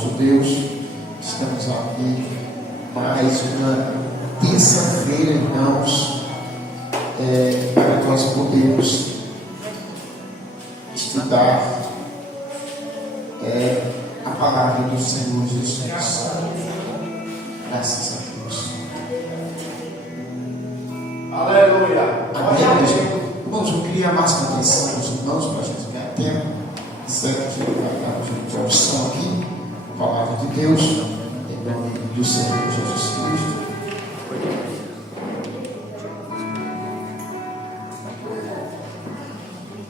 bondoso Deus, estamos aqui mais uma terça-feira, irmãos, para nós podermos estudar a palavra do Senhor Jesus. Graças a Deus. Aleluia. Amém. Irmãos, eu queria a máxima atenção dos irmãos para a gente ganhar tempo. Certo? A gente vai dar uma introdução aqui, a palavra de Deus, em nome do Senhor Jesus Cristo.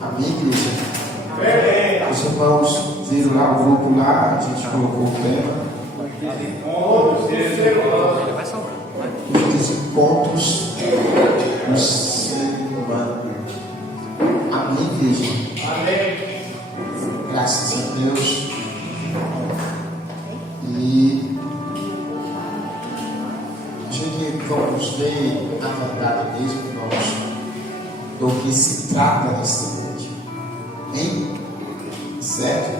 Amém, igreja? Os irmãos viram lá o grupo lá, a gente colocou o tema. Os encontros do ser humano. Amém, igreja? Amém. Graças a Deus. E a gente vamos ver a verdade mesmo, irmãos, do que se trata nessa noite. Amém? Certo?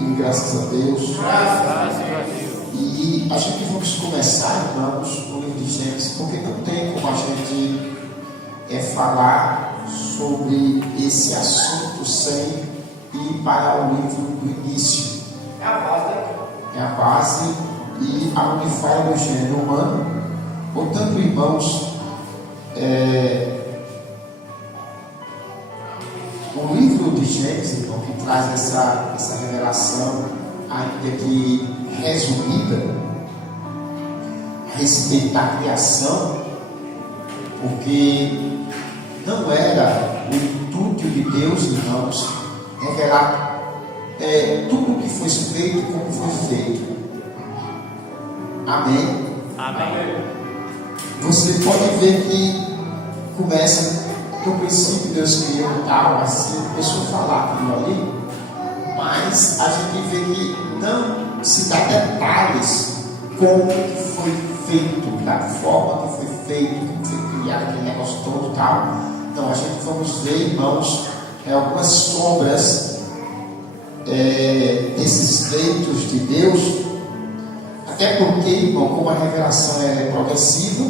E graças a Deus. Graças a Deus. E a gente vamos começar, irmãos, no livro de Gênesis, porque não tem como a gente falar sobre esse assunto sem ir para o livro do início. É a base. É a base e aonde fala do gênero humano. Portanto, irmãos, o livro de Gênesis, irmão, que traz essa revelação, ainda que resumida, a respeito da criação, porque não era o intuito de Deus, irmãos, revelar tudo o que foi feito, como foi feito. Amém? Amém. Você pode ver que começa no princípio, Deus criou tal, assim, começou a falar aquilo ali, mas a gente vê que não se dá detalhes como que foi feito, da forma que foi feito, como foi criado aquele negócio todo e tal. Então a gente vamos ver, irmãos, algumas sombras desses feitos de Deus, até porque, irmão, como a revelação é progressiva,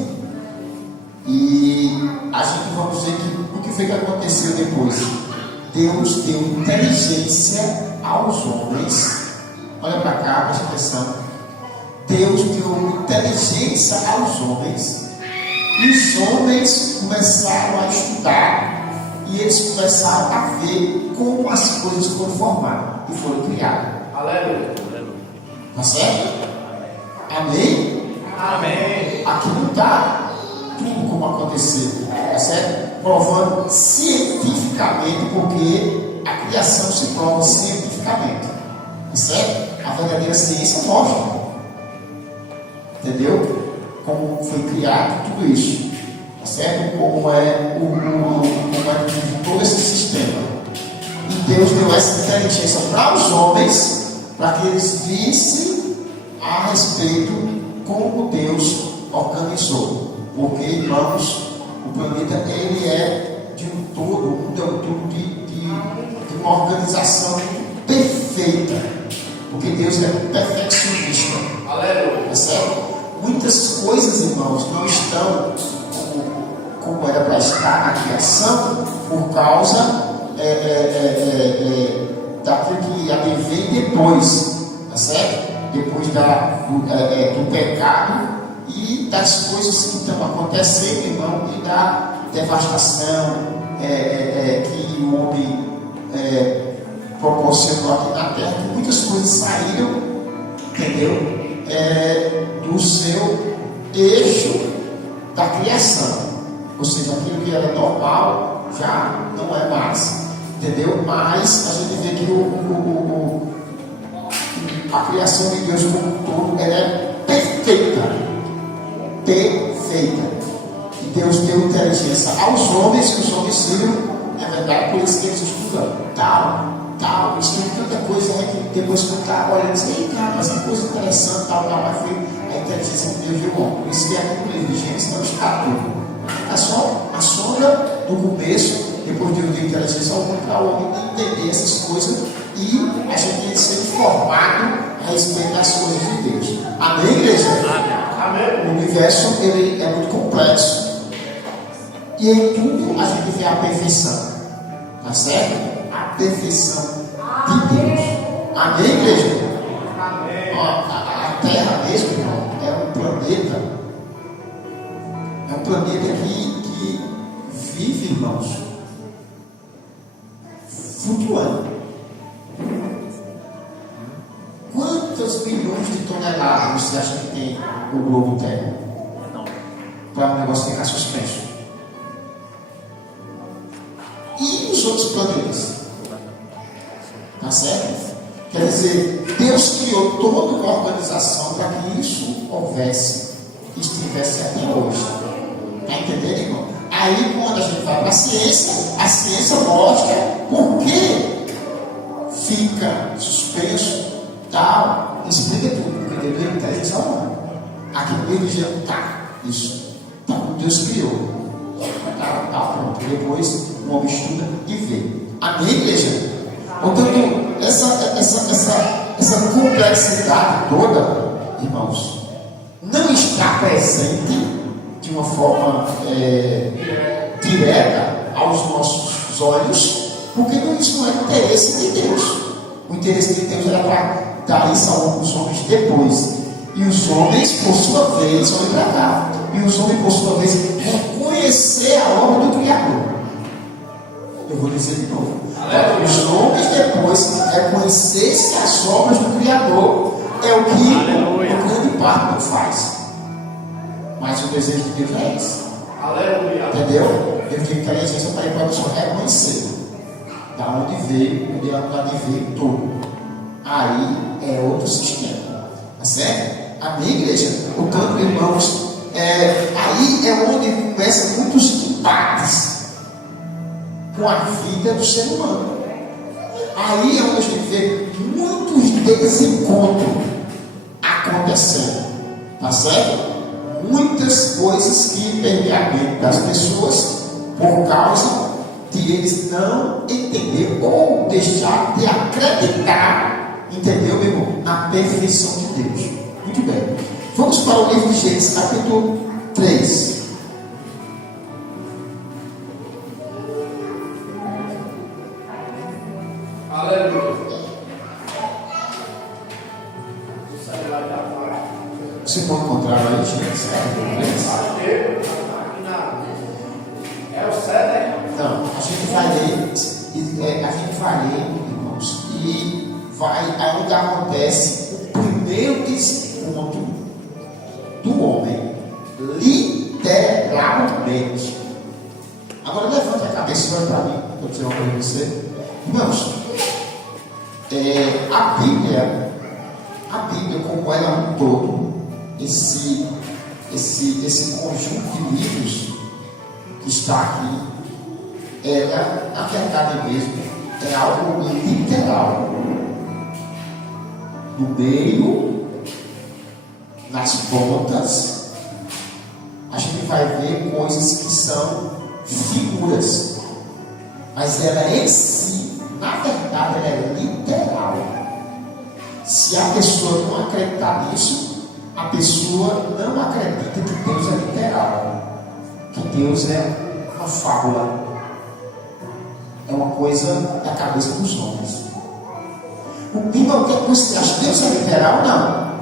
e a gente vamos ver que o que foi que aconteceu depois. Deus deu inteligência aos homens. Olha para cá, presta atenção. Deus deu inteligência aos homens, e os homens começaram a estudar, e eles começaram a ver como as coisas foram formadas e foram criadas. Aleluia. Tá certo? Amém? Amém. Aqui não está tudo como aconteceu, tá certo? Provando cientificamente, porque a criação se prova cientificamente, tá certo? A verdadeira ciência mostra, entendeu? Como foi criado tudo isso, tá certo? Como é todo esse sistema. E Deus deu essa inteligência para os homens, para que eles vissem a respeito como Deus organizou. Porque, irmãos, o planeta ele é de um todo, o mundo é um todo de uma organização perfeita. Porque Deus é perfeccionista. Aleluia. Tá certo? Muitas coisas, irmãos, não estão como era para estar na criação, por causa daquilo que advém depois, tá certo? Depois do pecado e das coisas que estão acontecendo, irmão, e da devastação que o homem proporcionou aqui na terra, que muitas coisas saíram, entendeu? Do seu eixo da criação, ou seja, aquilo que era normal já não é mais, entendeu? Mas a gente vê que a criação de Deus como um todo ela é perfeita. E Deus deu inteligência aos homens, que os homens viram, é verdade, por isso que eles estudam tal, eles têm tanta coisa, né, que depois que eu estava olhando assim, cara, mas que coisa interessante, tal, mas foi a inteligência que Deus deu ao homem. Por isso que aqui no livro de Gênesis não está tudo. É só a sombra do começo depois de um dia de inteligência alguma para o homem entender essas coisas e a gente ser informado a respeito das coisas de Deus. Amém, igreja? Amém. O universo ele é muito complexo e em tudo a gente vê a perfeição, tá certo? A perfeição de Deus. Amém, igreja? Amém. Ó, a Terra mesmo, irmão, é um planeta. É um planeta que vive, irmãos, flutuando. Quantas milhões de toneladas você acha que tem o globo Terra? Para o negócio ficar suspenso. E os outros planetas? Tá certo? Quer dizer, Deus criou toda uma organização para que isso houvesse e estivesse até hoje. Está entendendo, irmão? Aí, quando a gente vai para a ciência mostra por que fica suspenso, tal, explica tudo, porque Deus é inteligência humana. Aqui no religião está isso. Então, Deus criou. Tá pronto. Depois o homem estuda e vê. Amém, igreja? Portanto, essa complexidade toda, irmãos, não está presente de uma forma direta aos nossos olhos, porque isso não é o interesse de Deus. O interesse de Deus era para dar isso aos homens depois. E os homens, por sua vez, vão para cá. E os homens, por sua vez, reconhecer a obra do Criador. Eu vou dizer de novo. Os homens depois reconhecessem as obras do Criador. É o que a grande parte não faz. Mas o desejo de Deus é esse. Aleluia. Entendeu? Ele tem inteligência para ir para a pessoa reconhecer. Da onde veio, onde veio tudo. Aí é outro sistema. Tá certo? Amém, igreja? Portanto, irmãos, aí é onde começam muitos embates com a vida do ser humano. Aí é onde a gente vê muitos desencontros acontecendo. Tá certo? Muitas coisas que permeam a mente das pessoas por causa de eles não entender ou deixar de acreditar, entendeu, meu irmão, na perfeição de Deus. Muito bem. Vamos para o livro de Gênesis, capítulo 3. Aleluia. Você pode encontrar aí, Gênesis, capítulo 3. É o 7, né? Não, a gente vai ler, irmãos, e vai onde acontece o primeiro desponto do homem, literalmente. Agora levanta a cabeça e vai para mim, estou dizendo uma coisa para você. Irmãos, a Bíblia, como ela é um todo, esse conjunto de livros que está aqui, ela, na verdade mesmo, é algo literal. No meio, nas pontas, a gente vai ver coisas que são figuras, mas ela em si, na verdade, ela é literal. Se a pessoa não acreditar nisso, a pessoa não acredita que Deus é literal, que Deus é uma fábula, é uma coisa da cabeça dos homens. O que você acha? Deus é literal ou não?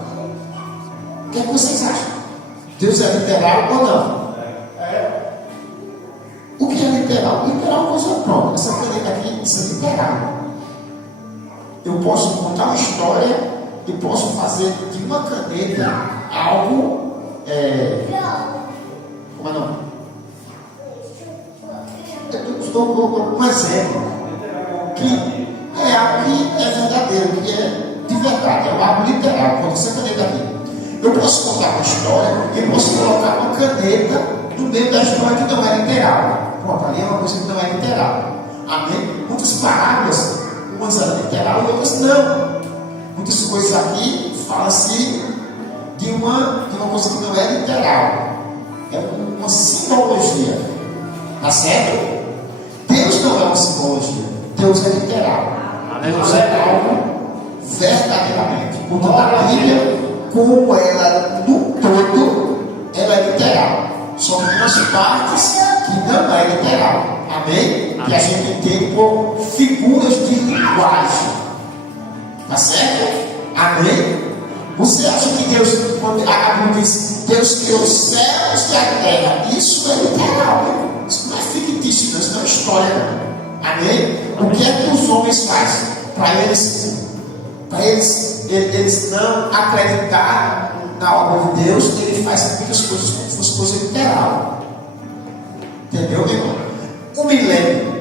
O que vocês acham? Deus é literal ou não? O que é literal? Literal é uma coisa pronta. Essa caneta aqui, isso é literal. Eu posso contar uma história e posso fazer de uma caneta algo. Como é não? Eu estou um exemplo que é algo que é verdadeiro, que é de verdade, é algo literal. Quando essa caneta aqui, eu posso contar uma história e posso colocar uma caneta no meio da história que não é literal. Pronto, ali é uma coisa que não é literal. Amém? Muitas parábolas, umas são literal e outras não. Muitas coisas aqui falam-se de uma coisa que não é literal. É uma simbologia. Tá certo? Deus não é uma simbologia, Deus é literal. Deus é algo verdadeiramente. Portanto, a Bíblia, como ela no todo, ela é literal. Só tem umas partes que não é literal. Amém? Que a gente entende por figuras de linguagem. Tá certo? Amém? Você acha que Deus, quando a Bíblia diz Deus criou os céus e a terra, isso é literal, né? Isso não é fictício, isso não é história, não. Amém? O que é que os homens fazem? Para eles não acreditarem na obra de Deus, ele faz muitas coisas como se fosse coisa literal. Entendeu, meu irmão? O milênio.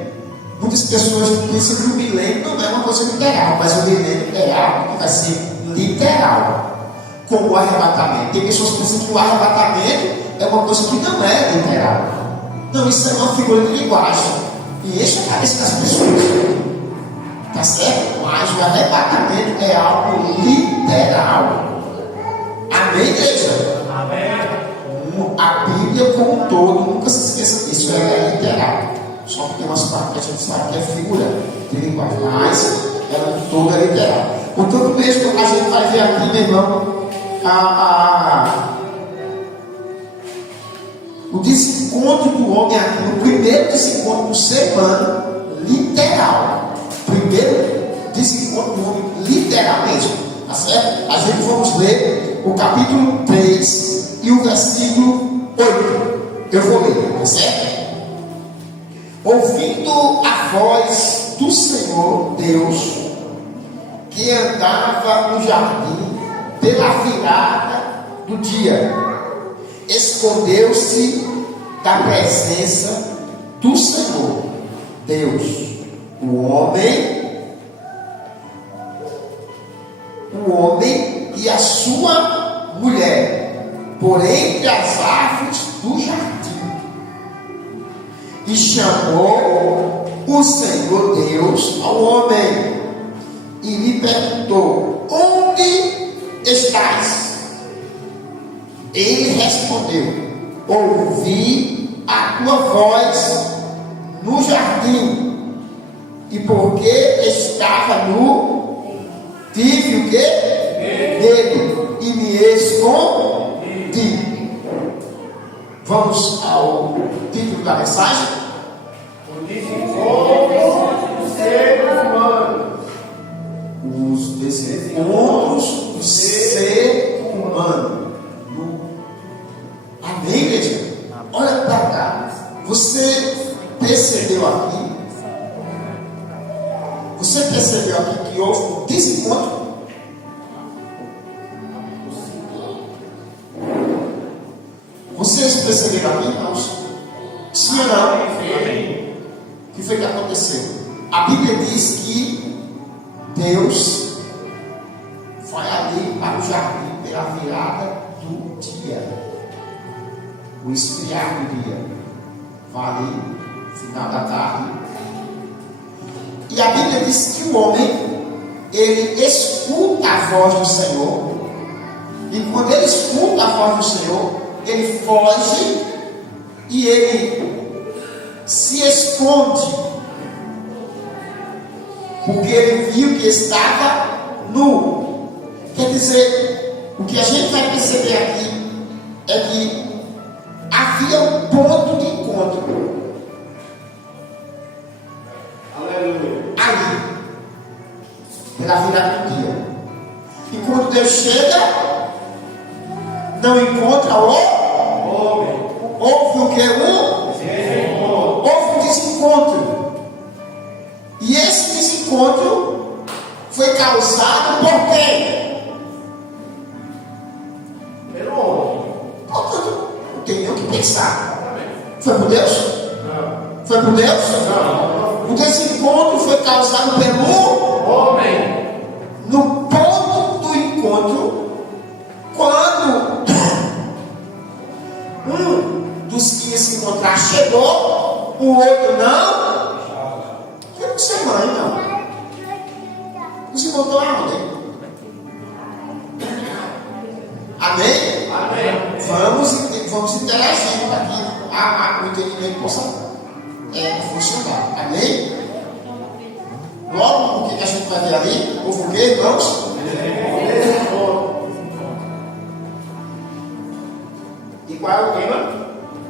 Muitas pessoas pensam que o milênio não é uma coisa literal, mas o milênio é algo que vai ser literal, como o arrebatamento. Tem pessoas que pensam que o arrebatamento é uma coisa que não é literal. Não, isso é uma figura de linguagem. E enche a cabeça das pessoas. Tá certo? Mas o arrebatamento é algo literal. Amém, igreja? Amém. A Bíblia como um todo, nunca se esqueça disso, ela é literal. Só que tem umas partes que a gente sabe que é figura de linguagem, mas ela toda é literal. Portanto, mesmo a gente vai ver aqui, meu irmão, o desencontro do homem aqui, o primeiro desencontro do ser humano, literal. Primeiro desencontro do homem, literal mesmo. Tá certo? A gente vamos ler o capítulo 3 e o versículo 8. Eu vou ler, tá certo? Ouvindo a voz do Senhor Deus, que andava no jardim pela virada do dia, escondeu-se da presença do Senhor Deus, o homem e a sua mulher, por entre as árvores do jardim. E chamou o Senhor Deus ao homem e lhe perguntou: onde estás? Ele respondeu: ouvi a tua voz no jardim, e porque estava nu, tive o quê? Medo, e me escondi. Vamos ao título da mensagem. O desencontro do ser humano. Os desencontros do ser humano. Amém, igreja? Olha para cá. Você percebeu aqui? Você percebeu aqui que houve um desencontro? Vocês perceberam aqui, irmãos? Sim ou não? Amém. O que foi que aconteceu? A Bíblia diz que Deus foi ali para o jardim pela virada do dia, o esfriar do dia. Vai ali, final da tarde. E a Bíblia diz que o homem, ele escuta a voz do Senhor. E quando ele escuta a voz do Senhor, ele foge e ele se esconde, porque ele viu que estava nu. Quer dizer, o que a gente vai perceber aqui é que havia um ponto de encontro. Aleluia. Ali, pela virada do dia. E quando Deus chega, não encontra o Homem. houve o que? Houve um desencontro. E esse desencontro foi causado por quem? Pelo homem. Portanto, não tem nem o que pensar. Foi por Deus? Não. Foi por Deus? Não. O desencontro foi causado pelo Homem. no ponto do encontro, quando um dos que ia se encontrar chegou, o outro não. Eu não sei mãe, não. Nos encontrou aonde? Amém? Amém. Vamos interagir para que o entendimento possa funcionar. vai ter ali? Houve o quê, irmãos? E qual é o tema?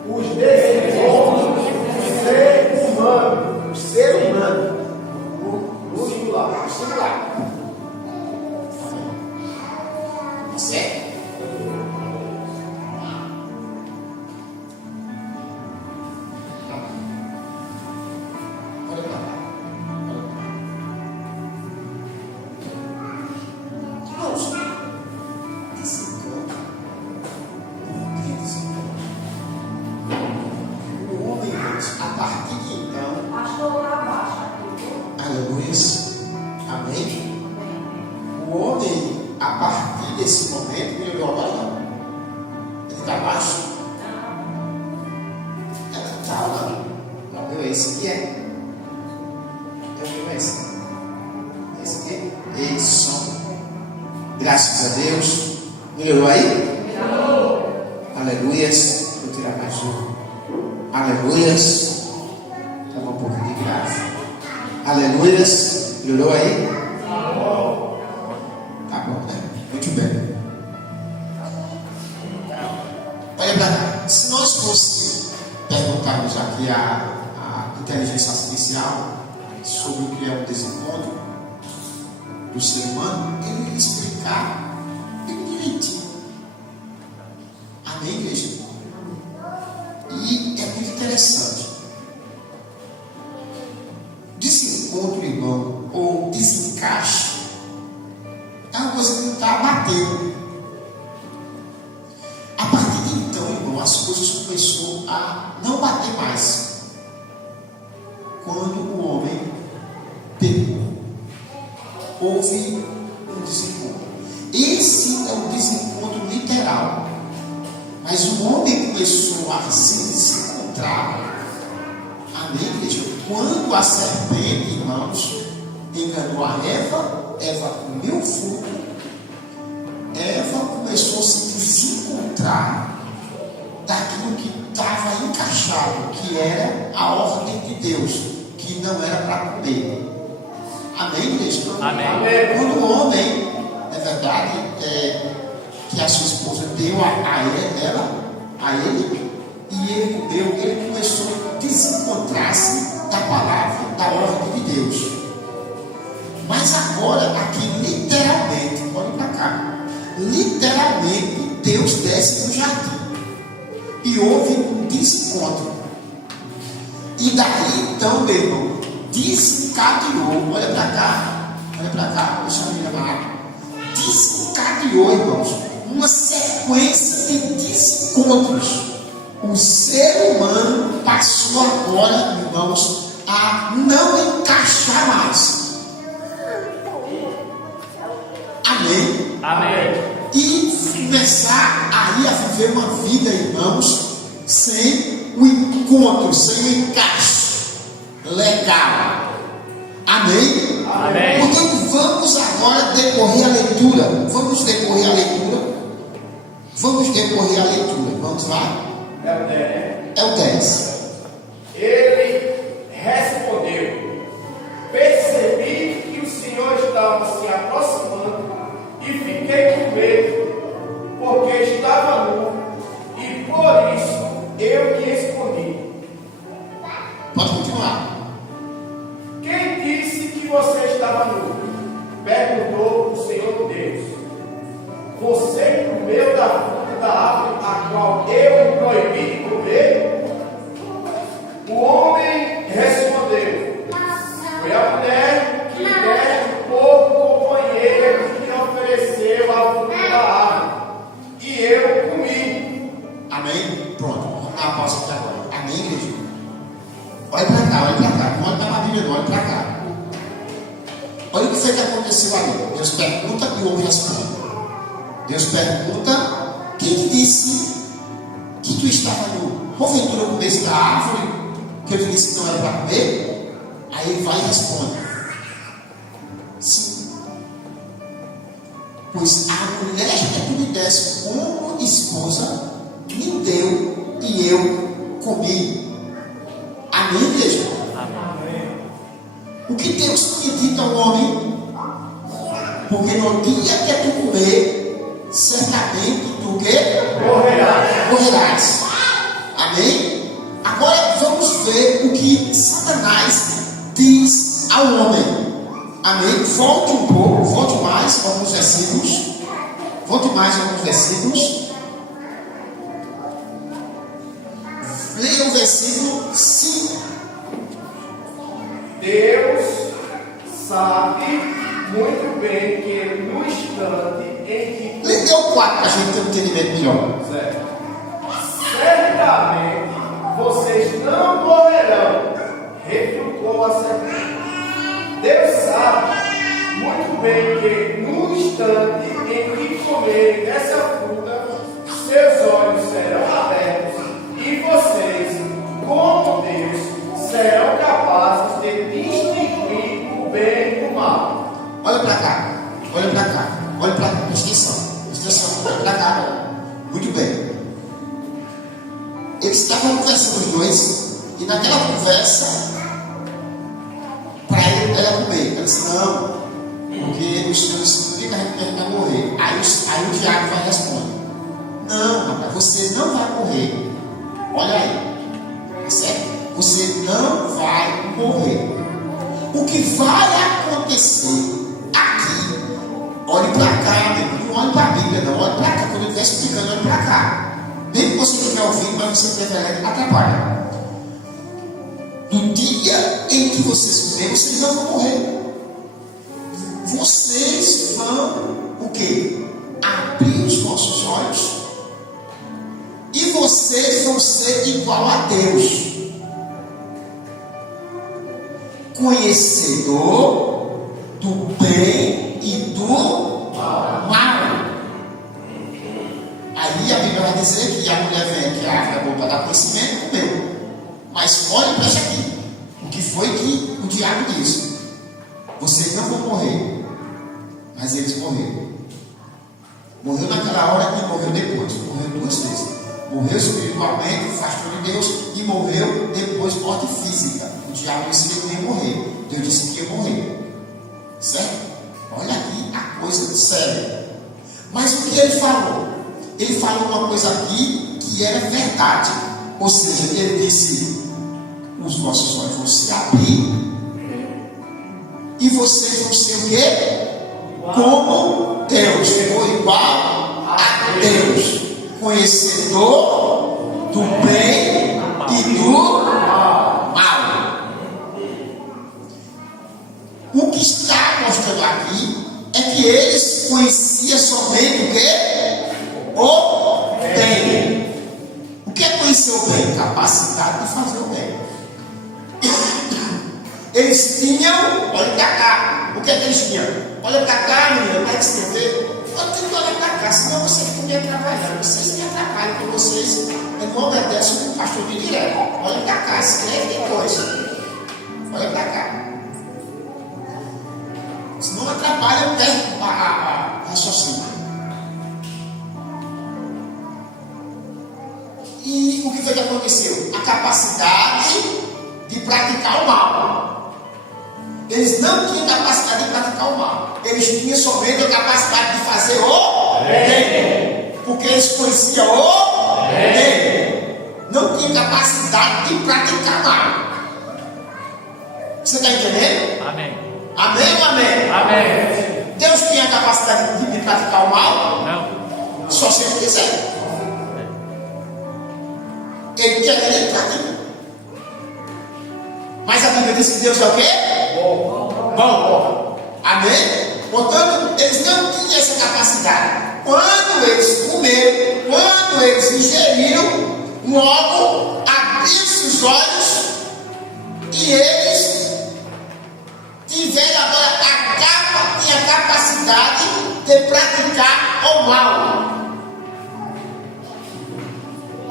Os desencontros do ser humano. O ser humano. No singular. O singular. Certo? Olha para lá. Irmãos, desencontro. Por que desencontro? O homem, irmãos, a partir de então, Pastor lá abaixo aqui. aleluia, amém? O homem, a partir desse momento, ele olhou agora não. Ele está abaixo? Ela está lá. Não, meu, esse aqui é. É esse. Esse aqui é som. Graças a Deus. Melhorou aí? Aleluias. Vou tirar mais um. Aleluias. Toma um pouquinho de graça. Aleluias. Melhorou aí? Tá bom, né? Muito bem. Olha para cá. Se nós fosse perguntarmos aqui a inteligência artificial sobre o que é um desencontro do ser humano, ele ia explicar bem direitinho. Amém, igreja? E é muito interessante. Desencontro, irmão, ou desencaixe, é uma coisa que não está batendo. A partir de então, irmão, as coisas começaram a não bater mais. Quando o homem pecou, houve um desencontro. Esse é um desencontro literal. Mas o homem começou a se desencontrar. Amém, igreja? Quando a serpente, irmãos, enganou a Eva comeu o fruto. Eva começou a se desencontrar daquilo que estava encaixado, que era a ordem de Deus, que não era para comer. Amém, igreja? Amém. Quando o homem, é verdade, que a sua esposa deu a ele, e ele comeu, ele começou a desencontrar-se da palavra, da ordem de Deus. Mas agora, aqui literalmente, olha para cá, literalmente Deus desce no jardim e houve um desencontro. E daí então, meu irmão, desencadeou, olha para cá, deixa eu me lembrar, desencadeou, irmãos, uma sequência de desencontros. O ser humano passou agora, irmãos, a não encaixar mais. Amém? Amém. E começar aí a viver uma vida, irmãos, sem o encontro, sem o encaixe legal. Amém? Amém. Portanto, vamos agora decorrer a leitura. Vamos decorrer a leitura. Vamos lá? É o 10. Ele respondeu: percebi que o Senhor estava se aproximando e fiquei com medo, porque estava nu, e por isso eu me escondi. Pode continuar. Quem disse que você estava nu? Perguntou o Senhor Deus. Você comeu da fruta da árvore a qual eu proibi de comer? O homem respondeu: foi a mulher que deste por companheira que me ofereceu a fruta da árvore, e eu comi. Amém? Pronto, vamos dar uma pausa aqui agora. Amém, igreja? Olha para cá. Não olha para a Bíblia, não, olha para cá. Olha o que foi que aconteceu ali. Deus pergunta e o homem responde. Deus pergunta: quem te disse que tu estava nu? Porventura comesse da árvore que eu te disse que não era para comer? Aí ele vai e responde: sim. Pois a mulher que tu me desse como esposa me deu e eu comi. Amém, igreja? Amém. O que Deus tinha dito ao homem? Porque no dia que tu comer, certamente tu que? Morrerás. Amém? Agora vamos ver o que Satanás diz ao homem. Amém? Volte um pouco, volte mais alguns versículos. Leia o versículo 5. Deus sabe muito bem que no instante em que... Leia o 4 para a gente ter um entendimento melhor. Certamente vocês não morrerão, retrucou a serpente. Deus sabe muito bem que no instante em que comerem dessa fruta, seus olhos serão abertos e vocês, como Deus, serão capazes de distinguir o bem do mal. Olha para cá, presta atenção, olha para cá. Muito bem. Eles estavam conversando os dois, e naquela conversa, para ele era comer. Ele disse: não, porque o Senhor disse que a gente vai morrer. Aí o diabo vai responder: não, rapaz, você não vai morrer. Olha aí, certo? Você não vai morrer. O que vai acontecer aqui, olhe para cá, não olhe para a Bíblia, não, olhe para cá. Quando eu estiver explicando, olhe para cá. Mesmo que você estiver ouvindo, mas você estiver atrapalha. No dia em que vocês comerem, vocês não vão morrer. Vocês vão o quê? Abrir os vossos olhos. E vocês vão ser igual a Deus, conhecedor do bem e do mal. Aí a Bíblia vai dizer que a mulher vem, que a árvore é boa para dar conhecimento, comeu. Mas olha para isso aqui. O que foi que o diabo disse? Vocês não vão morrer. Mas eles morreram. Morreu naquela hora e morreu depois. Morreu 2 vezes. Morreu espiritualmente, afastou de Deus, e morreu depois morte física. O diabo disse que ele ia morrer. Deus disse que ia morrer. Certo? Olha aqui a coisa séria. Mas o que ele falou? Ele falou uma coisa aqui que era verdade. Ou seja, ele disse: os vossos olhos vão se abrir e vocês vão ser o quê? Como Deus, ou igual a Deus, conhecedor do bem e do mal. O que está mostrando aqui é que eles conheciam somente o quê? O bem. O que é conhecer o bem? Capacidade de fazer o bem. Eles tinham, olha para cá. O que é que eles tinham? Olha para cá, menina, para escrever. Eu tenho que olhar para cá, senão vocês ficam me atrapalhando. Vocês me atrapalham, porque vocês não obedecem o pastor de direto. Olha para cá, escreve depois. Olha para cá. Senão atrapalha, eu perco a raciocínio. E o que foi que aconteceu? A capacidade de praticar o mal. Eles não tinham capacidade de praticar o mal. Eles tinham somente a capacidade de fazer o bem. Porque eles conheciam o bem. Não tinham capacidade de praticar mal. Você está entendendo? Amém. Amém ou amém? Amém. Deus tinha a capacidade de praticar o mal? Não. Só se ele quiser. Ele quer, ele pratica. Mas a Bíblia diz que Deus é o quê? Bom. Amém? Portanto, eles não tinham essa capacidade. Quando eles comeram, quando eles ingeriram, logo abriram-se os olhos e eles tiveram agora a capacidade de praticar o mal.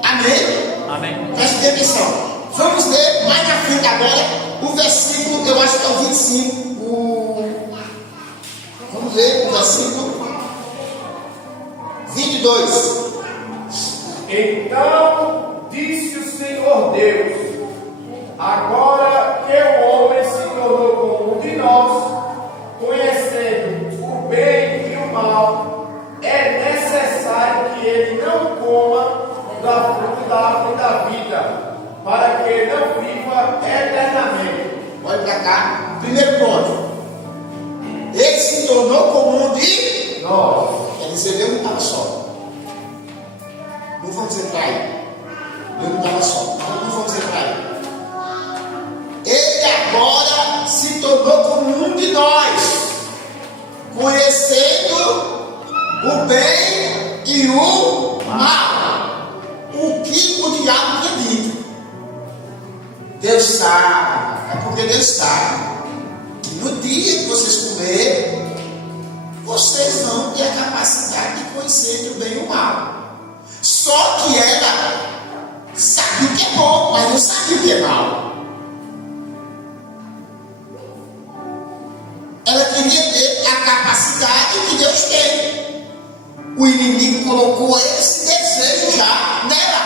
Amém? Amém. Preste atenção. Vamos ler mais na frente agora o versículo, eu acho que é o 25. Vamos ler o versículo 22. Então disse o Senhor Deus: agora que o homem se tornou como um de nós, conhecendo o bem tá? Primeiro ponto. Ele se tornou comum de nós. Quer dizer, ele não estava só. Não vamos entrar aí. Ele não estava só. Não vamos entrar aí. Ele agora se tornou comum de nós, conhecendo o bem e o mal. O que o diabo tinha dito. Deus sabe, é porque Deus sabe que no dia que vocês comerem, vocês vão ter a capacidade de conhecer o bem e o mal. Só que ela sabia o que é bom, mas não sabia o que é mal. Ela queria ter a capacidade que Deus tem. O inimigo colocou esse desejo já nela,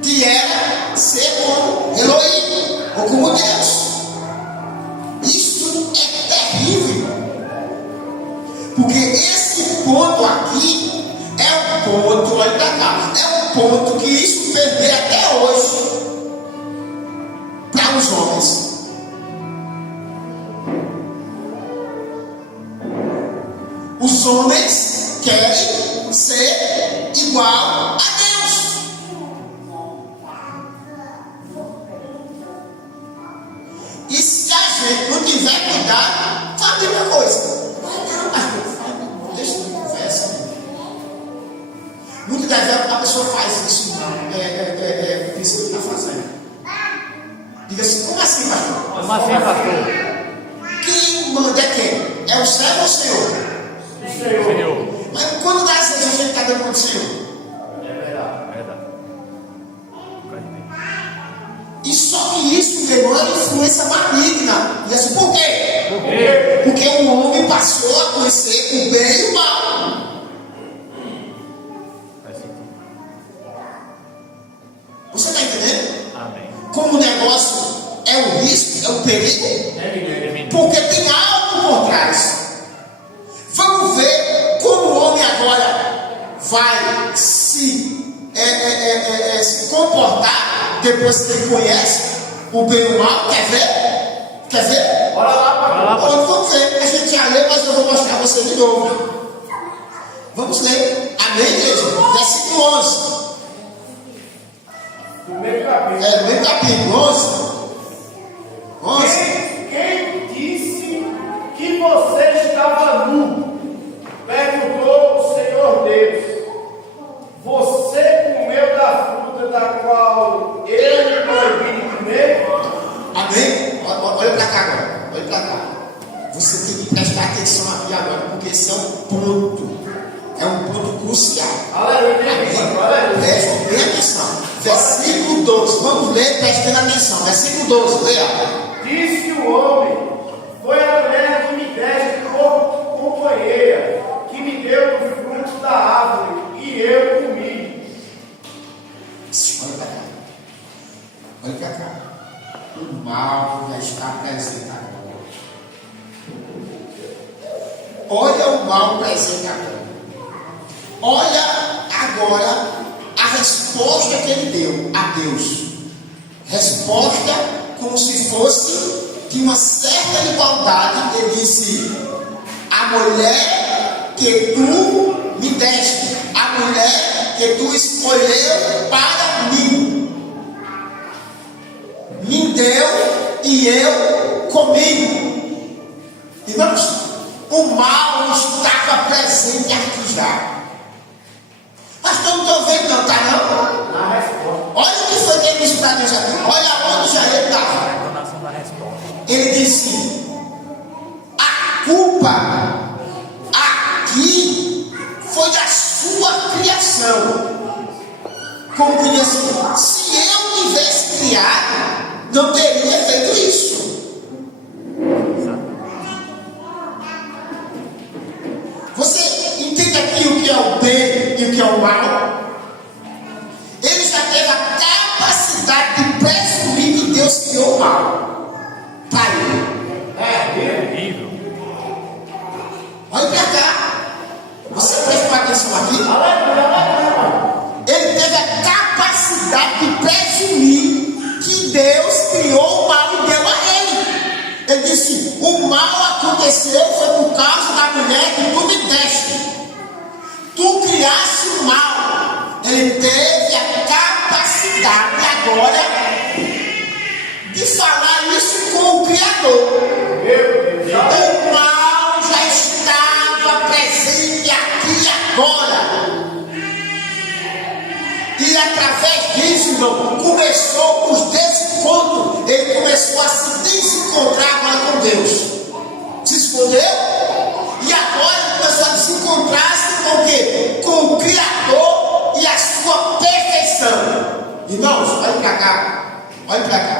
que era ser como Elohim, ou como Deus. Isso é terrível, porque esse ponto aqui é um ponto, olha para cá, é um ponto que isso perder até hoje para os homens. Os homens querem ser igual a Deus. E se a gente não tiver cuidado, faz a mesma coisa. Não, deixa de conversa. Muitas das vezes a pessoa faz isso, não. Isso que está fazendo. Diga assim, como assim, pastor? Como assim, pastor? Quem manda é quem? É o servo ou o Senhor? Senhor. Mas quando dá essa gente está dando para o Senhor? É verdade. Verdade. E só que isso ganhou uma influência maligna. E assim, por quê? Por quê? Porque o homem passou a conhecer o bem e o mal. Faz sentido. Você está entendendo? Amém. Como o negócio é um risco, é um perigo, porque tem algo por trás. Vamos ver como o homem agora vai se comportar depois que ele conhece o bem e o mal. Quer ver? Quer ver? Bora lá, pastor. Vamos ver. A gente já leu, mas eu vou mostrar a você de novo. Vamos ler. Amém, igreja? Versículo 11. Do meio capítulo. No meio capítulo 11. 11. Quem disse que você estava nu? Perguntou o Senhor Deus. Você comeu da fruta da qual eu lhe proibi de comer? Amém? Olha para cá agora. Olha para cá. Você tem que prestar atenção aqui agora, porque esse é um ponto. É um ponto crucial. Aleluia. Aleluia. Preste bem atenção. Versículo 12. Vamos ler prestando atenção. Versículo 12. Leia. Disse o homem: foi a mulher que me deste por companheira, que me deu do fruto da árvore, e eu comi. Olha para cá. Olha para cá. O mal já está presente agora. Olha o mal presente agora. Olha agora a resposta que ele deu a Deus. Resposta como se fosse de uma certa igualdade. Ele disse: a mulher que tu me deste, a mulher que tu escolheu para mim, me deu e eu comi. Irmãos, o mal estava presente aqui já. Pastor, não estou vendo não, tá não? Na resposta. Olha o que foi que ele disse para Deus aqui. Olha onde já ele estava. Entonação da resposta. Ele disse: a culpa aqui foi da sua criação. Como que diz assim: se eu tivesse criado, não teria feito isso. Você entende aqui o que é o bem e o que é o mal? Ele já teve a capacidade de presumir que Deus criou o mal para ele. Terrível. Olha para cá. Você prestou atenção aqui? Ele teve a capacidade de presumir que Deus criou o mal e deu a ele. disse: o mal aconteceu foi por causa da mulher que tu me deste. Tu criaste o mal. Ele teve a capacidade agora de falar isso com o Criador. O mal já estava presente aqui agora. E através disso, irmão, começou os desencontros. Ele começou a se desencontrar agora com Deus. Se escondeu. E agora ele começou a desencontrar-se com o quê? Com o Criador e a sua perfeição. Irmãos, olhem para cá. Olhem para cá.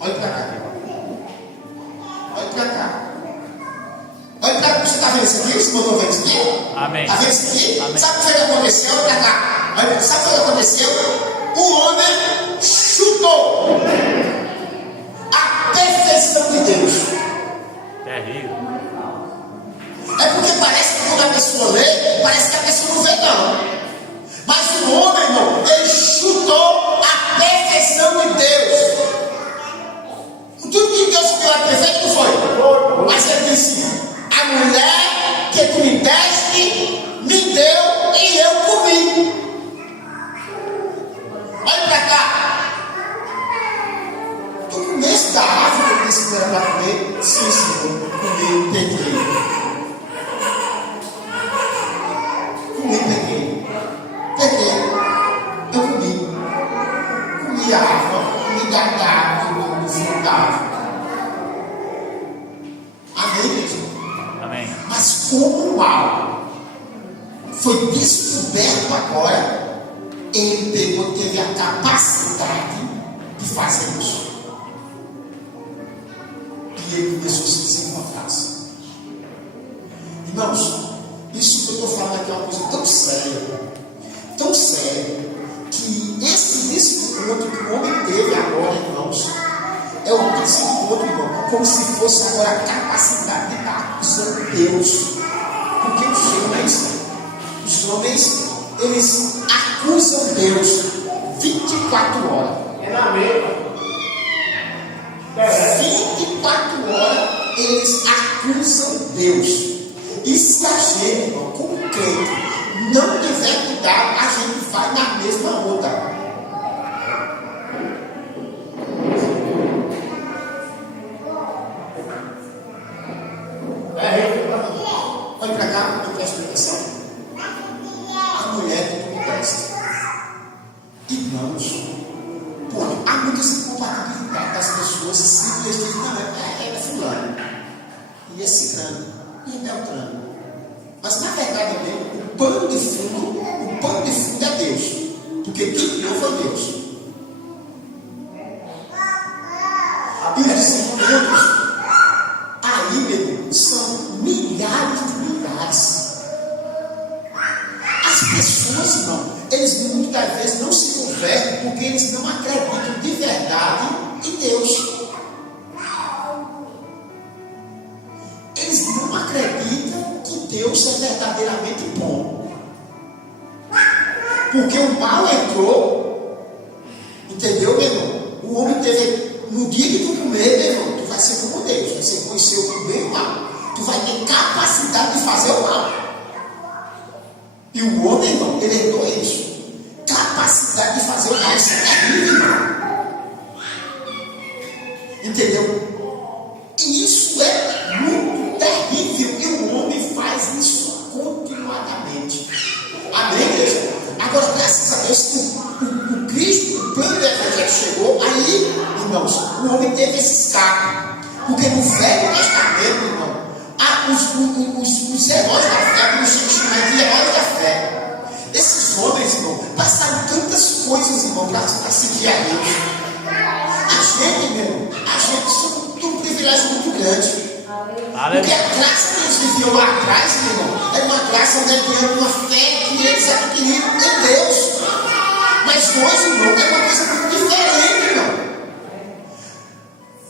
Olhem para cá. Olhem para cá. Olha para cá, você está vendo isso aqui? Você não está vendo isso aqui? Amém. Está vendo isso aqui? Amém. Sabe o que aconteceu? Olha para cá. Olha, sabe o que aconteceu? O homem chutou a perfeição de Deus. Terrível. É porque parece que quando a pessoa lê, parece que a pessoa não vê não. Mas o homem, irmão, ele chutou a perfeição de Deus. Tudo que Deus criou é perfeito, não foi? Mas ele disse: a mulher que tu me deste, me deu e eu comi. Olha para cá. Tu comeste da árvore que eu disse que era para comer? Sim, Senhor. Comi, peguei. Comi, peguei. Peguei. Eu comi. Comi a árvore. Comi da árvore, do fruto da árvore. Amém, mesmo? Amém. Mas como o mal foi descoberto agora, ele pegou, teve a capacidade de fazer isso. E ele começou a se desencontrar. Irmãos, isso que eu estou falando aqui é uma coisa tão séria, que esse desencontro que o homem teve agora, irmãos, é o desencontro, irmão, como se fosse agora a capacidade de estar acusando Deus. Porque os homens, eles acusam Deus 24 horas. É na mesma. 24 horas eles acusam Deus. E se a gente, irmão, como crente, não tiver cuidado, a gente vai na mesma onda. Olha para cá, eu presta atenção. A mulher que tu me deste. Irmãos, pô, há muita incompatibilidade das pessoas simplesmente dizem: não, é fulano, e esse ciclano, e é Beltrano. Mas na verdade mesmo, o pano de fundo é Deus. Porque quem criou foi Deus. E os desencontros aí, meu irmão, são milhares de milhares. As pessoas, irmão, eles muitas vezes não se convertem porque eles não acreditam de verdade em Deus. Eles não acreditam que Deus é verdadeiramente bom. Porque o mal entrou, entendeu, meu irmão? O homem teve, no dia que tu comer, meu irmão, tu vai ser como Deus, você conheceu o bem e o mal. Tu vai ter capacidade de fazer o mal. E o homem, irmão, ele herdou isso. Capacidade de fazer o mal. Isso é terrível, irmão. Entendeu? E isso é muito terrível. E o homem faz isso continuadamente. Amém, igreja? Agora, graças a Deus, o Cristo, o plano do Evangelho chegou. Aí, irmãos, o homem teve esse escape. Porque no Velho Testamento, irmão, os heróis da fé, os chamados de heróis da fé, esses homens, irmão, passaram tantas coisas, irmão, para seguir a Deus. A gente, meu irmão, tem um privilégio muito grande. Porque a graça que eles viviam lá atrás, meu irmão, era uma graça onde eles uma fé que eles adquiriram em Deus. Mas hoje, irmão, é uma coisa muito diferente, irmão.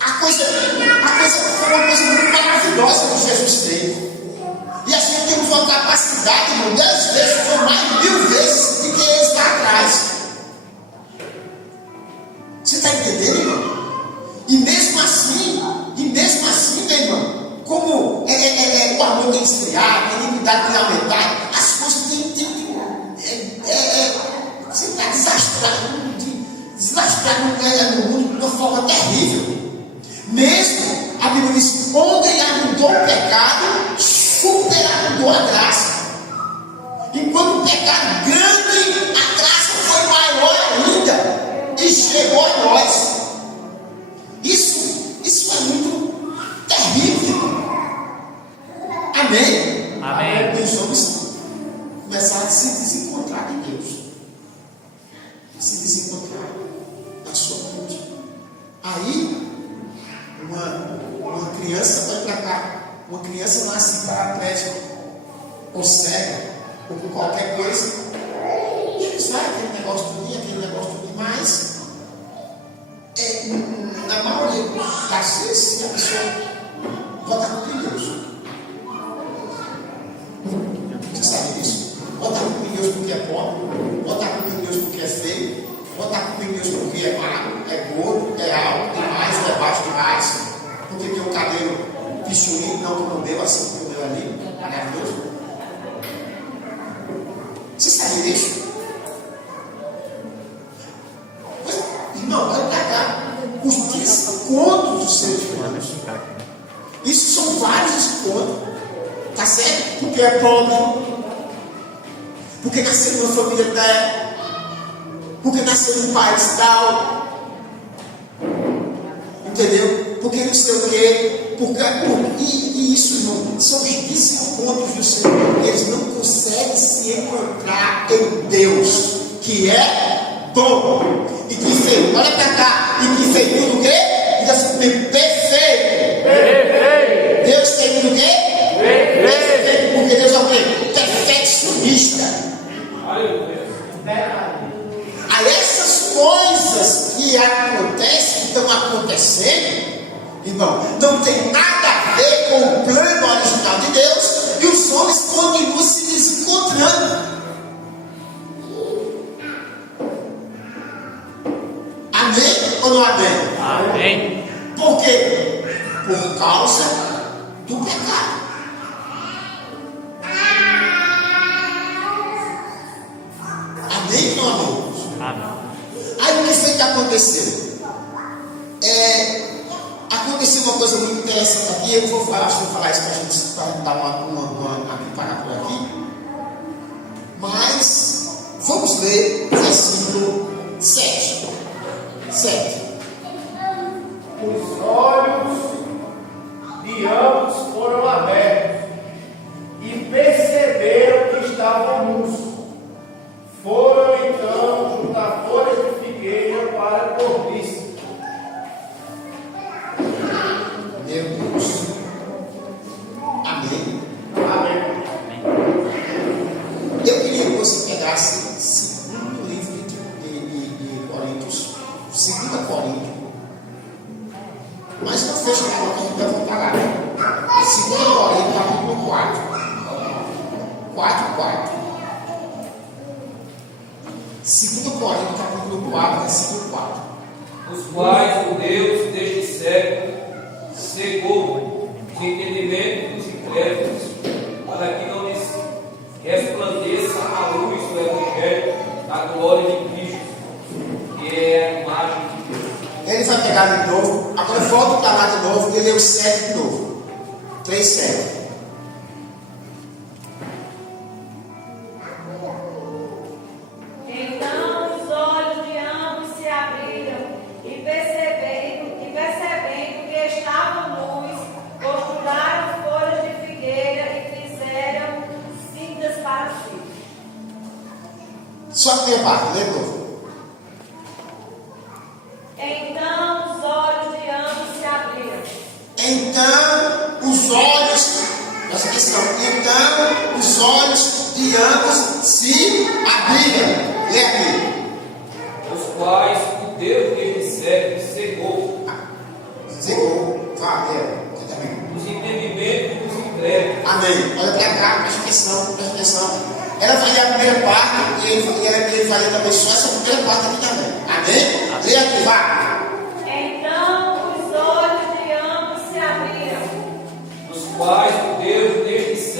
A coisa foi uma coisa muito maravilhosa que Jesus teve. E a gente temos uma capacidade, irmão, 10 vezes ou mais, 1000 vezes do que eles lá atrás. Você está entendendo, irmão? E mesmo assim, esfriar, a iniquidade tem aumentado, as coisas você está desastrado no mundo de uma forma terrível. Mesmo, a Bíblia diz, onde abundou o pecado, superabundou a graça. Enquanto o pecado grande, a graça foi maior ainda e chegou a nós. Isso é muito terrível. Amém? Amém. Os homens começaram a se desencontrar de Deus. Se desencontrar na sua mente. Aí, uma criança vai para cá. Uma criança nasce paraplégica ou cega, ou por qualquer coisa. Sabe aquele negócio do dia, aquele negócio do demais. Na maioria das vezes, a pessoa bota a culpa em Deus. Você sabe disso? Bota a culpa em Deus porque é pobre, bota a culpa em Deus porque é feio, bota a culpa em Deus porque é magro, é gordo, é alto demais, ou é baixo demais, porque tem um cabelo pichuinho, não como o meu, assim como o meu ali, maravilhoso. Você sabe disso? Irmão, olha para cá. Os descontos dos seres humanos. Isso são vários descontos. Tá certo? Porque é pobre. Porque nasceu numa família terra. Porque nasceu num país tal. Entendeu? Porque não sei o quê. E isso, irmão, são os descontos do ser humano. Eles não conseguem se encontrar em Deus, que é bom. E que fez, olha para cá, e que fez tudo o quê? Diz assim, perfeito. Perfeito. Deus tem tudo o quê? Perfeito. Porque Deus é o quê? Perfeccionista. Aí essas coisas que acontecem, que estão acontecendo, irmão, não tem nada a ver com o plano original de Deus, e os homens continuam se desencontrando. Amém ou não amém? Amém. Por quê? Por causa do pecado. Amém ou não amém? Amém. Aí o que foi que aconteceu? Aconteceu uma coisa muito interessante aqui. Eu vou falar isso para a gente dar aqui, parar por aqui. Mas vamos ler o versículo 7. Os olhos de ambos foram abertos e perceberam que estavam nus. Foram então juntar folhas de figueira para cobrir-se. Meu Deus. Amém. Amém. Eu queria que você pegasse segundo livro de Coríntios, 2 Coríntios. Mas não fecha a boca, a gente vai voltar lá. 2 Coríntios, capítulo 4. 4. 2 Coríntios, capítulo 4, versículo 4. Os quais o Deus deste século cegou os entendimentos dos incrédulos, para que não lhes resplandeça a luz do Evangelho da glória de Cristo, que é a imagem de Deus. Ele vai pegar de novo. Agora volta para lá de novo e lê o 7 de novo. 3:7. Então os olhos de ambos se abriram e percebendo que estavam nus, costuraram folhas de figueira e fizeram cintas para si. Só que tem a parte, lê de novo. Então os olhos de ambos se abriram. Então os olhos, presta atenção, então os olhos de ambos se abriram. Lê aqui. Os quais o Deus deste século cegou Cegou. Vá, lê. Você também. os entendimentos dos incrédulos. Amém. Olha para cá, presta atenção. Ela vai ler a primeira parte e ele vai ler também só essa primeira parte aqui também. Amém? Lê aqui, vá. Então os olhos de ambos se abriram. Os quais o Deus deste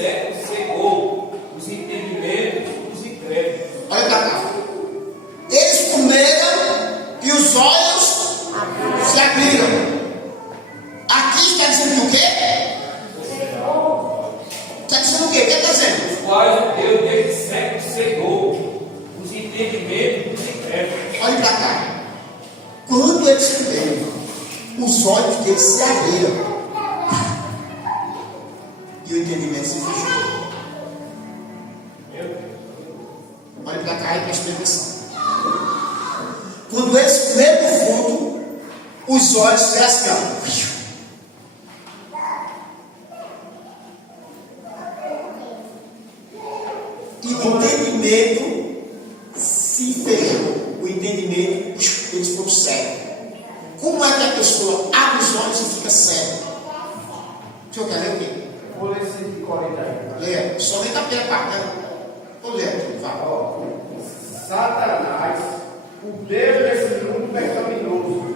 se abriram. E o entendimento se fechou. Olha para cá e preste atenção. Quando eles comeram do fruto, os olhos crescem. E o entendimento se fechou. O entendimento, eles foram cegos. Como é que a pessoa abre os olhos e fica cego? Deixa eu quer ler o quê? Vou ler esse de Coríntios aí. Leia, somente a primeira parte, né? Vou ler aqui, vai. Ó, Satanás, o Deus desse mundo pecaminoso,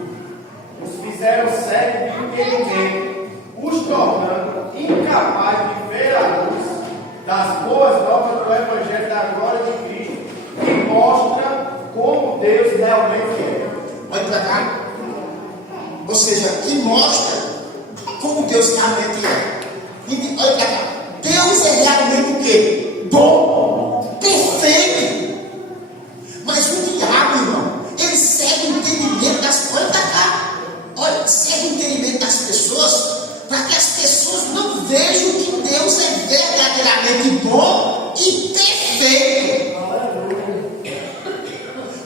os fizeram cegos de entendimento, os tornando incapazes de ver a luz das boas novas do Evangelho da glória de Cristo, que mostra como Deus realmente é. Olha para cá. Ou seja, que mostra como Deus realmente é. E olha para cá. Deus é realmente o quê? Bom, perfeito. Mas o diabo, irmão, ele segue o entendimento das coisas. Olha para cá. Olha, segue o entendimento das pessoas para que as pessoas não vejam que Deus é verdadeiramente bom e perfeito.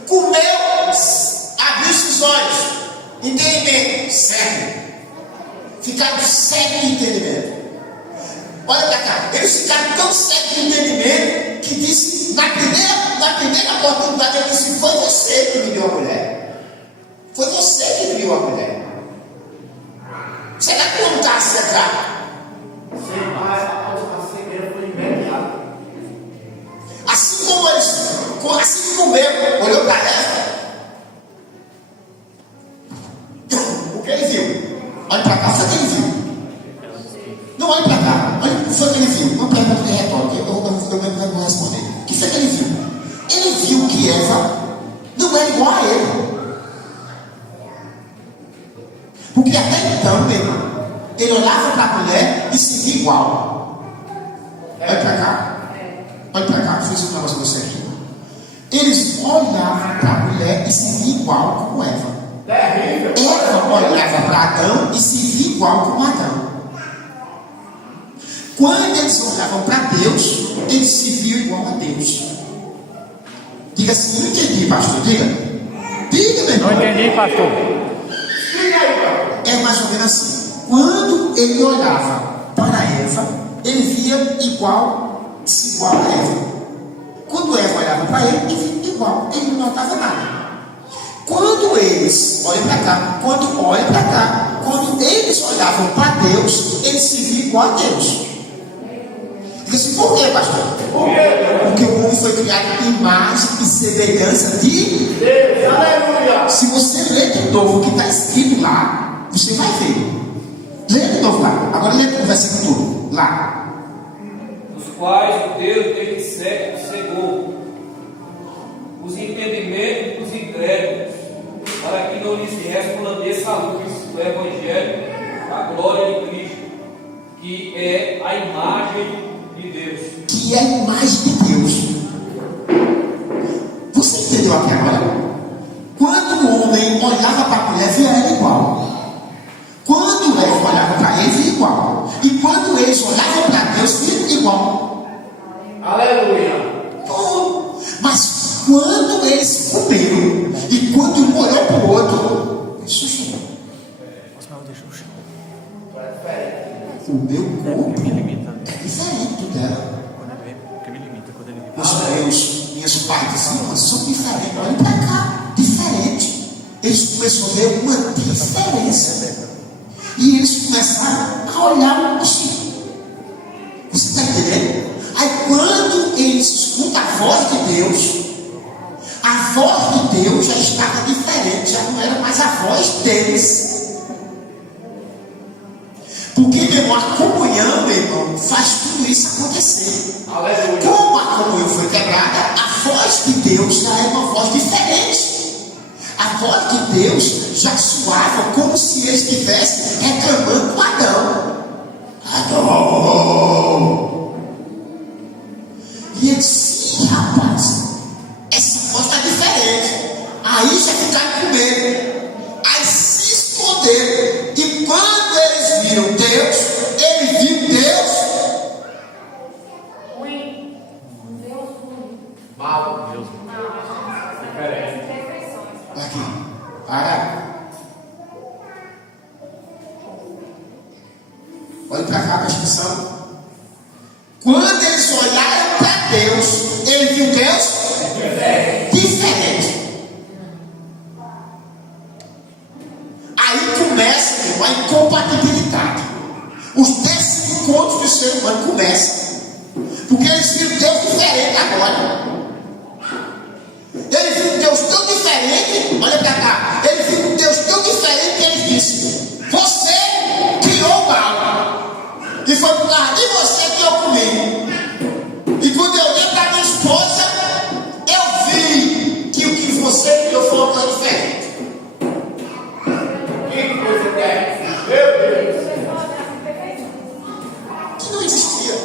Comeu, abriu os olhos, entendimento, cego. Ficaram cegos de entendimento. Olha para cá, eles ficaram tão cegos de entendimento que disse, na primeira oportunidade, ele disse: foi você que me deu a mulher. Foi você que me deu a mulher. Será que não está cegado? Sim, mas a cegueira foi imediata. Assim que comeu, olhou para ela. O que ele viu? Olha para cá, foi o que ele viu. Não olhe para cá, olha o que foi que ele viu. Uma pergunta de retórica, eu não vou responder. O que foi que ele viu? Ele viu que Eva não era igual a ele. Porque até então, meu irmão, ele olhava para a mulher e se via igual. Olha para cá. Olha para cá, fiz um negócio com você aqui. Eles olhavam para a mulher e se via igual com Eva. Terrível. Eva olhava para Adão e se via igual com Adão. Quando eles olhavam para Deus, eles se viam igual a Deus. Diga assim: não entendi, pastor. Diga, meu irmão. Não entendi, pastor. Diga aí, pai. É mais ou menos assim. Quando ele olhava para Eva, ele via igual a Eva. Quando Eva olhava para ele via igual. Ele não notava nada. Quando eles, olhem para cá, quando eles olhavam para Deus, eles se viam igual a Deus. Diga assim: por quê, pastor? Por quê? Porque o homem foi criado em imagem e semelhança de Deus, aleluia. Se você ler de novo o que está escrito lá, você vai ver. Lê de novo lá. Agora lê o versículo todo. Lá. Os quais o Deus desde século cegou os entendimentos dos incrédulos, para que não lhes resplandeça a luz do Evangelho da glória de Cristo, que é a imagem de Deus. Que é a imagem de Deus. Você entendeu aqui agora? Quando o homem olhava para a mulher, via ela igual. Quando Eva olhava para ele, via igual. E quando eles olhavam para Deus, via igual. Aleluia. Mas quando eles comeram, e quando um olhou para o outro, isso chegou. O meu corpo é diferente do dela. Minhas partes são diferentes. Olha para cá, diferente. Eles começaram a ver uma diferença. E eles começaram a olhar assim. Você está entendendo? Aí quando eles escutam a voz de Deus, a voz de Deus já estava diferente, já não era mais a voz deles. Porque, meu irmão, a comunhão, meu irmão, faz tudo isso acontecer. Aleluia. Como a comunhão foi quebrada, a voz de Deus já é uma voz diferente. A voz de Deus já soava como se ele estivesse reclamando com Adão. Adão! E ele disse: rapaz, essa voz está diferente. Aí já ficaram com medo. Aí se esconderam. E quando Olha para cá, presta atenção. Quando eles olharam para Deus, ele viu Deus diferente. Aí começa, irmão, a incompatibilidade. Os desencontros do ser humano começam. Porque eles viram Deus diferente agora. Eles viram Deus tão diferente. Olha para cá. Eles viram Deus tão diferente que eles disseram: você criou o mal. E foi por causa de você que eu comi. E quando eu olhei para minha esposa, eu vi que o que você criou foi uma coisa diferente. Que coisa é? Meu Deus. Que não existia.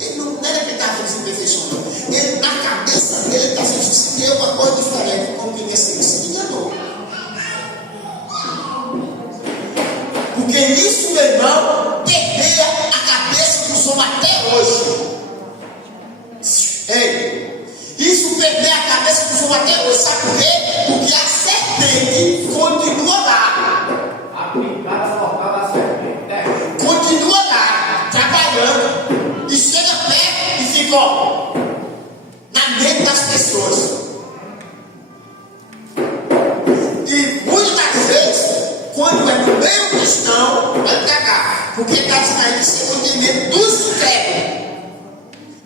Ele não era que estava fazendo imperfeição, não. Ele, na cabeça dele, está dizendo: se deu uma coisa diferente, como queria ser, se enganou. Porque isso, meu irmão, perdeia a cabeça dos homens até hoje. Ei, isso perdeia a cabeça dos homens até hoje. Sabe por quê? Porque a serpente continua lá. A picada mortal da serpente, né? Continua lá, trabalhando. E chega perto e fica, ó, na mente das pessoas. E muitas das vezes, quando é no meio cristão, vai pra cá. Porque está dizendo aí que isso é conhecimento dos incrédulos.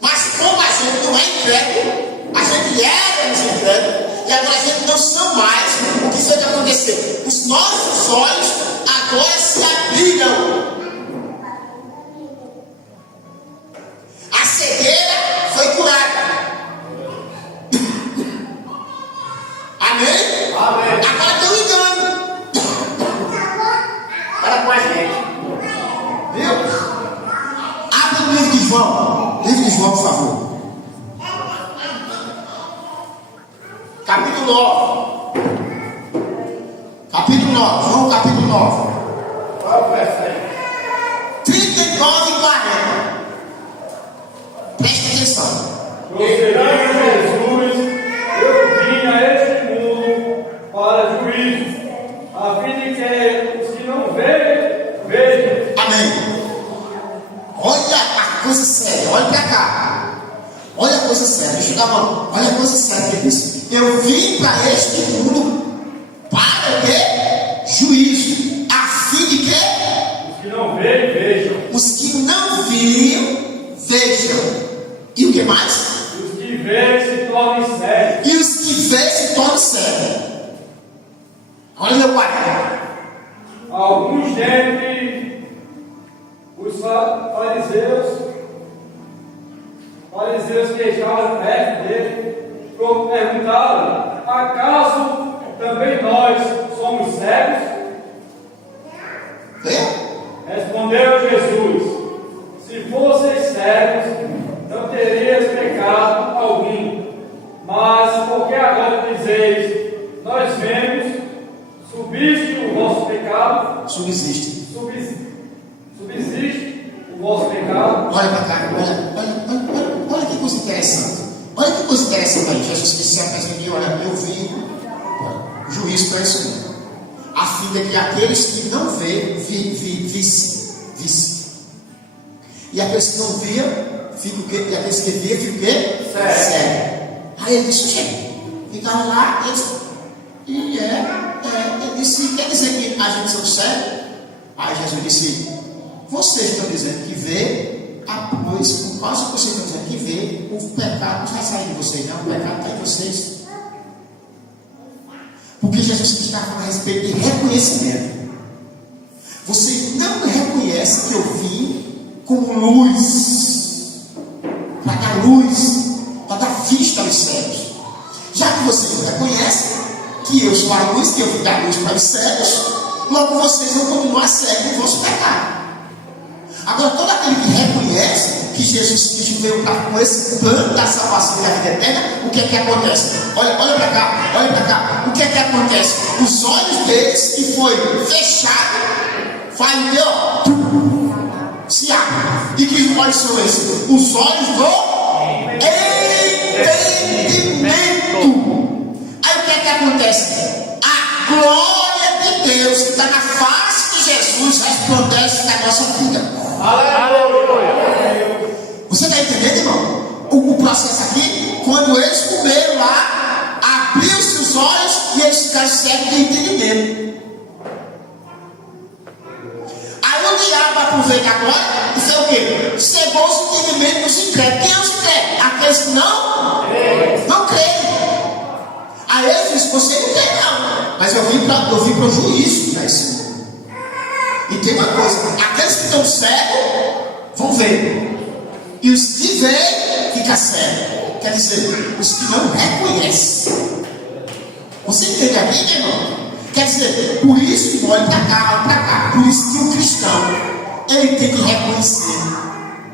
Mas como a gente não é incrédulo, a gente era nos incrédulos, e agora a gente não são mais, o que foi que aconteceu? Os nossos olhos agora se abriram. A cegueira foi curada. Amém? Amém. Agora tem um engano. Para com a gente. Viu? Abre o livro de João. Livro de João, por favor. Capítulo 9. Capítulo 9. João, capítulo 9. Qual é o verso aí? 39 e 40. Preste atenção. Prosperando Jesus, eu vim a este mundo para juízo, a fim de que os que não veem, vejam. Amém. Olha a coisa séria. Olha pra cá. Olha a coisa séria. Deixa eu dar uma mão. Olha a coisa séria que ele disse. Eu vim para este mundo para o quê? Juízo. A fim de quê? Os que não veem, vejam. Os que não viram, vejam. E o que mais? Os que veem se tornem cegos. E os que veem se tornam cegos. Olha meu pai. Alguns dentre os fariseus que estavam perto dele, perguntaram: acaso também nós somos cegos? Respondeu Jesus: se fosseis cegos, não terias pecado algum. Mas porque agora dizeis: nós vemos, subsiste o vosso pecado? Subsiste. Subsiste o vosso pecado? Olha para cá. Olha que coisa interessante. Olha que coisa interessante aí. Jesus disse a pessoa: olha, eu vim juízo para isso mesmo. A fim de que aqueles que não veem, vissem. E aqueles que não viam, ficam o quê? E aqueles que viam, ficam o quê? Cego. Aí ele disse: gente, ficaram lá, ele disse: quer dizer que a gente são cegos? Aí Jesus disse: vocês estão dizendo que vê, pois por causa que vocês estão dizendo que vê, o pecado não vai sair de vocês, não, o pecado está em vocês. Porque Jesus estava falando a respeito de reconhecimento. Você não reconhece que eu vim como luz, para dar luz, para dar vista aos cegos. Já que você não reconhece que eu sou a luz, que eu vim dar luz para os cegos, logo vocês vão continuar cegos no vosso pecado. Agora, todo aquele que reconhece que Jesus Cristo veio com esse plano da salvação e da vida eterna, o que é que acontece? Olha para cá. O que é que acontece? Os olhos deles, que foi fechado, faz o quê? Se abre. E que olhos são esses? Os olhos do entendimento. Aí o que é que acontece? A glória de Deus que está na face de Jesus resplandece na nossa vida. Aleluia. Você está entendendo, irmão? O processo aqui, quando eles comeram lá, abriu-se os olhos e eles ficaram cegos de entendimento. Aí o diabo aproveita agora e fez o quê? Cegou os entendimentos dos incrédulos. Quem é os incrédulos? Aqueles que não creem. Aí ele disse: você não crê não, mas eu vim para o juízo. Né, e tem uma coisa: aqueles que estão cegos vão ver, e os que veem ficam cegos. Quer dizer, os que não reconhecem. Você entende aqui, meu irmão? Quer dizer, por isso que olha para cá, olha para cá. Por isso que o cristão, ele tem que reconhecer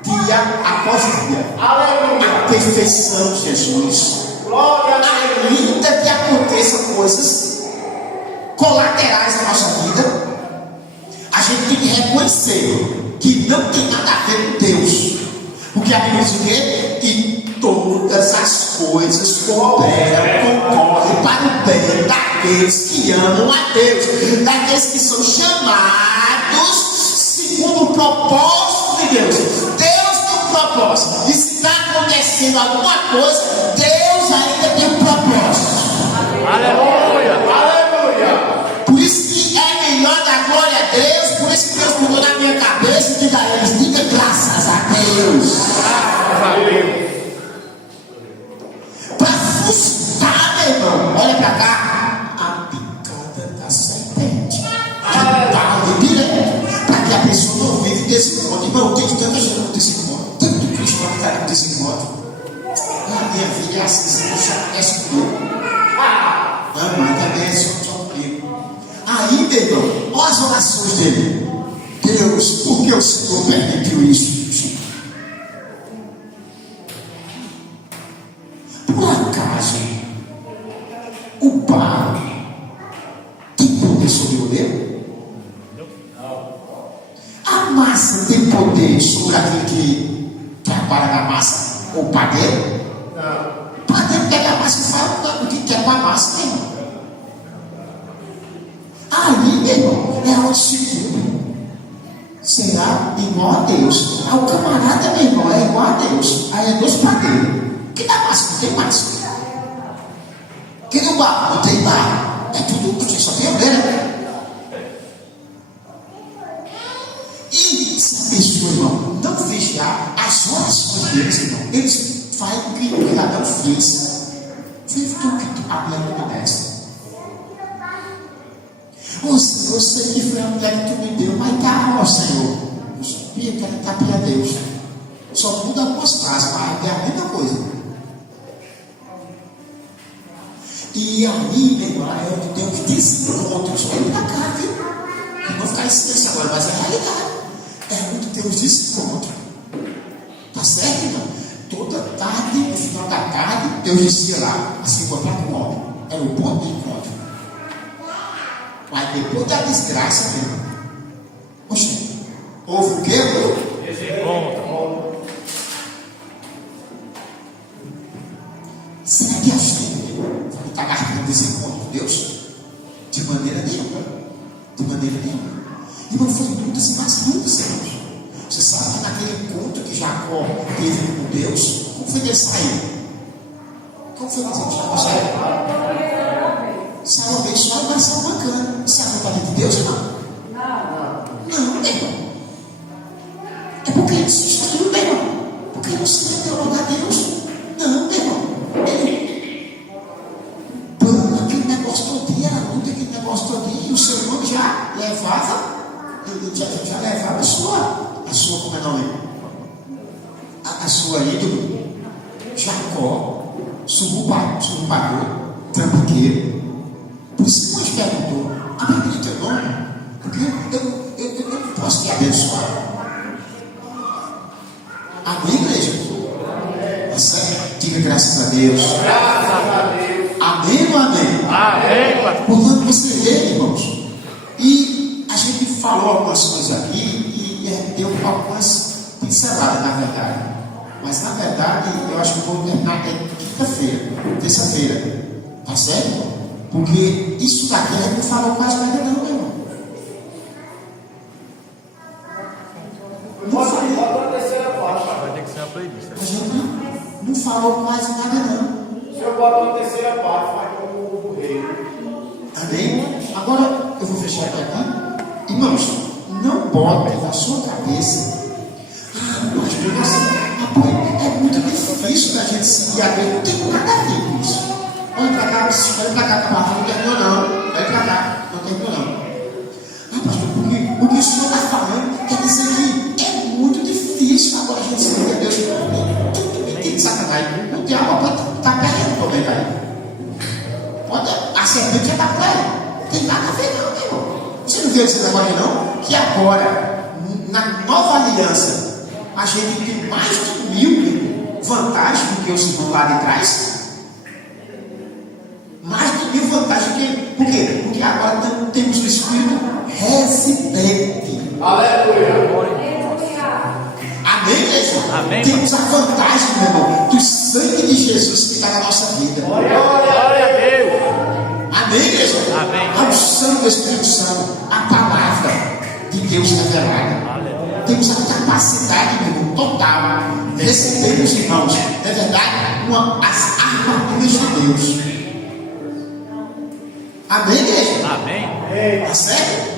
dia após dia a perfeição de Jesus. Glória a Deus. Ainda que aconteçam coisas colaterais na nossa vida, a gente tem que reconhecer que não tem nada a ver com Deus. Porque a Bíblia diz o quê? E todas as coisas concorrem para o bem daqueles que amam a Deus, daqueles que são chamados segundo o propósito de Deus. Deus tem um propósito, e se está acontecendo alguma coisa, Deus ainda tem um propósito. Aleluia. Aleluia. Por isso que é melhor dar glória a Deus. Por isso que Deus mudou na minha cabeça e diga a eles: diga graças a Deus. Graças a Deus. Para frustrar, meu irmão, olha para cá, a picada da serpente. Dá-lhe direto, para que a pessoa não vive desse modo. Irmão, tem tanta gente desse modo, tanto cristão que está desse modo. A minha vida é assim, você só conhece comigo. Mamãe também é só comigo. Aí, meu irmão, olha as orações dele. Deus, por que o Senhor permitiu isso? Por acaso o barro tem poder sobre o meu? A massa tem poder sobre aquele que trabalha na massa? O padeiro? O padeiro pega a massa e fala o que quer com a massa, meu irmão. Aí, meu irmão, é onde se cumpre. Será igual a Deus. Aí o camarada, meu irmão, é igual a Deus. Aí é Deus padeiros. Que dá massa? Não tem massa. Que no barro? Não tem barro. É tudo, só tem ovelha. E se a pessoa, irmão, não vigiar as orações deles, irmão, eles fazem o que o Adão fez. Fez tudo que a mulher não obedece. Ô Senhor, eu sei que foi a mulher que tu me deu, mas tá, ó Senhor. Eu sabia que ela tapia a Deus. Só muda algumas frases, mas é a mesma coisa. E aí, meu irmão, é onde tem que ter esse encontro. Só ele na cara, viu? Que não ficar em silêncio agora, mas é a realidade. É onde temos esse encontro. Tá certo, irmão? Toda tarde, no final da tarde, Deus dizia lá, a se encontrar com o homem. Era o ponto de encontro. Mas depois da desgraça, meu irmão, poxa, houve o quê, meu? Será que a gente está marcando esse encontro com Deus? De maneira nenhuma. De maneira nenhuma. E não foi muitas e mais muitas, irmãos. Você sabe que naquele encontro que Jacó teve com Deus, como foi que ele saiu? Como foi que Jacó saiu? Saiu abençoado, mas saiu bacana. Isso é a vontade de Deus, irmão? Não, meu irmão. É porque ele se destruiu, meu irmão. Porque ele não se meteu no lugar de Deus. Não, meu irmão. Aquele negócio todo era luta, aquele negócio todo, e o seu irmão já levava, ele já levava a sua, como é o nome? A sua ídolo, Jacó, surrupador, trambiqueiro. Por isso que Deus perguntou: a Bíblia é teu nome? Porque eu não posso te abençoar. Amém, igreja? É sério? Diga graças a Deus. Graças a Deus. Amém ou amém? Amém. Portanto, você vê, irmãos, e a gente falou algumas coisas aqui e deu algumas pinceladas, na verdade. Mas, na verdade, eu acho que eu vou terminar quinta-feira, terça-feira. Tá certo? Porque isso daqui a gente não falou quase nada, não, meu irmão. Bota a terceira parte. Vai ter que ser uma playlist. A gente não falou quase nada não. O senhor bota uma terceira parte, faz como o rei. Amém? Agora eu vou fechar aqui. Irmãos, não bote na sua cabeça. Pastor, é muito difícil da gente seguir a Deus. Não tem nada a ver com isso. Olha pra cá, camarada, não terminou não. Olha pra cá, não terminou não. Pastor, porque o que o senhor está falando quer dizer que é muito difícil agora a gente seguir a Deus. Que sacanagem. O diabo pode estar perdendo também, cara. A serpente já está por aí. Não tem nada a ver não, meu irmão. Você não viu esse negócio aí não? Que agora, na nova aliança, a gente tem mais de 1000 vantagens do que os irmãos lá de trás. Mais de 1000 vantagens. Por quê? Porque agora temos o Espírito residente. Aleluia. Amém, igreja? Amém. Temos a vantagem, meu irmão, do sangue de Jesus que está na nossa vida. Glória a Deus. Amém, igreja? Amém. A unção do Espírito Santo, a palavra de Deus revelada. Temos a capacidade, meu irmão, total. Recebemos, irmãos, é verdade, as armaduras de Deus. Amém, igreja? Amém. Tá certo?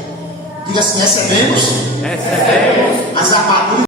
Diga assim: recebemos Recebemos as armaduras.